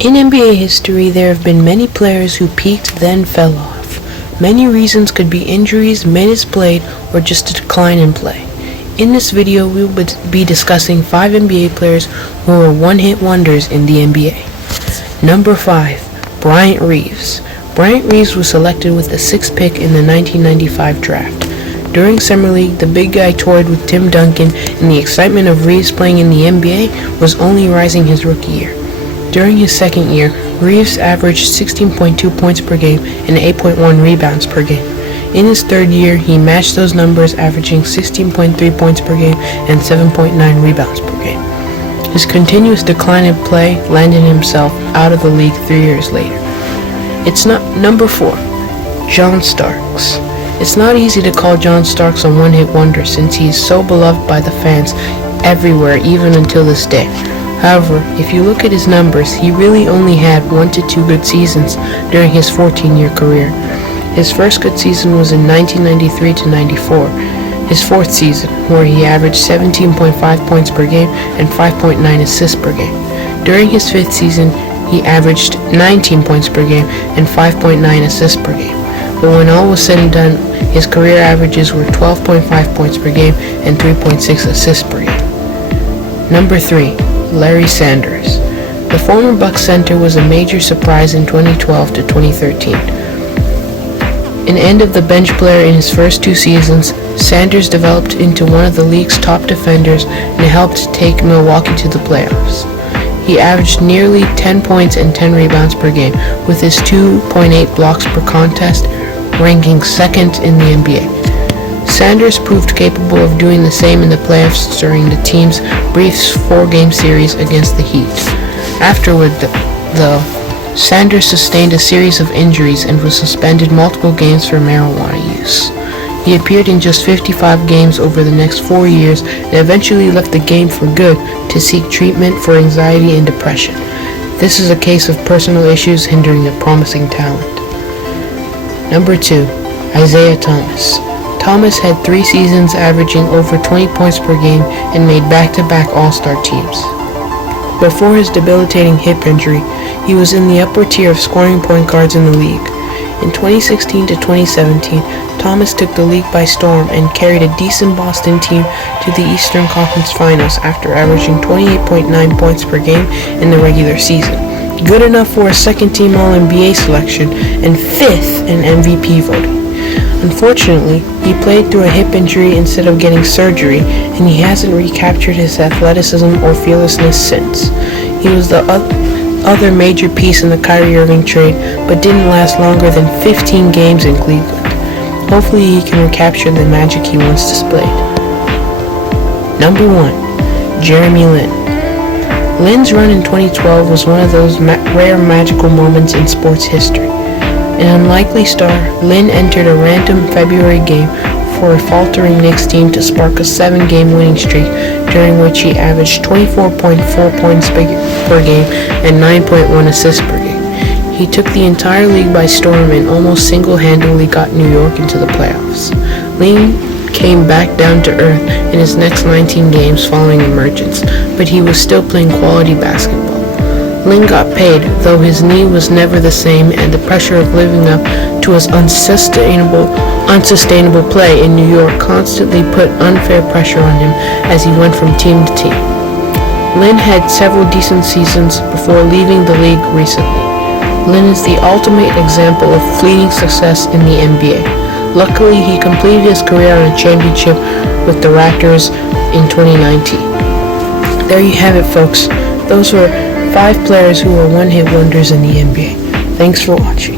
In NBA history, there have been many players who peaked then fell off. Many reasons could be injuries, minutes played, or just a decline in play. In this video, we will be discussing 5 NBA players who were one-hit wonders in the NBA. Number 5. Bryant Reeves. Bryant Reeves was selected with the 6th pick in the 1995 draft. During Summer League, the big guy toyed with Tim Duncan, and the excitement of Reeves playing in the NBA was only rising his rookie year. During his second year, Reeves averaged 16.2 points per game and 8.1 rebounds per game. In his third year, he matched those numbers, averaging 16.3 points per game and 7.9 rebounds per game. His continuous decline in play landed himself out of the league 3 years later. It's not number 4, John Starks. It's not easy to call John Starks a one-hit wonder since he is so beloved by the fans everywhere, even until this day. However, if you look at his numbers, he really only had 1 to 2 good seasons during his 14-year career. His first good season was in 1993-94, his 4th season, where he averaged 17.5 points per game and 5.9 assists per game. During his 5th season, he averaged 19 points per game and 5.9 assists per game. But when all was said and done, his career averages were 12.5 points per game and 3.6 assists per game. Number 3. Larry Sanders. The former Bucks center was a major surprise in 2012 to 2013. An end-of-the-bench player in his first 2 seasons, Sanders developed into one of the league's top defenders and helped take Milwaukee to the playoffs. He averaged nearly 10 points and 10 rebounds per game, with his 2.8 blocks per contest, ranking 2nd in the NBA. Sanders proved capable of doing the same in the playoffs during the team's brief 4-game series against the Heat. Afterward, though, Sanders sustained a series of injuries and was suspended multiple games for marijuana use. He appeared in just 55 games over the next 4 years and eventually left the game for good to seek treatment for anxiety and depression. This is a case of personal issues hindering a promising talent. Number 2. Isaiah Thomas. Thomas had 3 seasons averaging over 20 points per game and made back-to-back All-Star teams. Before his debilitating hip injury, he was in the upper tier of scoring point guards in the league. In 2016 to 2017, Thomas took the league by storm and carried a decent Boston team to the Eastern Conference Finals after averaging 28.9 points per game in the regular season. Good enough for a second-team All-NBA selection and 5th in MVP voting. Unfortunately, he played through a hip injury instead of getting surgery, and he hasn't recaptured his athleticism or fearlessness since. He was the other major piece in the Kyrie Irving trade, but didn't last longer than 15 games in Cleveland. Hopefully he can recapture the magic he once displayed. Number 1. Jeremy Lin. Lin's run in 2012 was one of those rare magical moments in sports history. An unlikely star, Lin entered a random February game for a faltering Knicks team to spark a 7-game winning streak, during which he averaged 24.4 points per game and 9.1 assists per game. He took the entire league by storm and almost single-handedly got New York into the playoffs. Lin came back down to earth in his next 19 games following emergence, but he was still playing quality basketball. Lin got paid, though his knee was never the same, and the pressure of living up to his unsustainable play in New York constantly put unfair pressure on him as he went from team to team. Lin had several decent seasons before leaving the league recently. Lin is the ultimate example of fleeting success in the NBA. Luckily, he completed his career on a championship with the Raptors in 2019. There you have it, folks. Those were 5 players who were one-hit wonders in the NBA. Thanks for watching.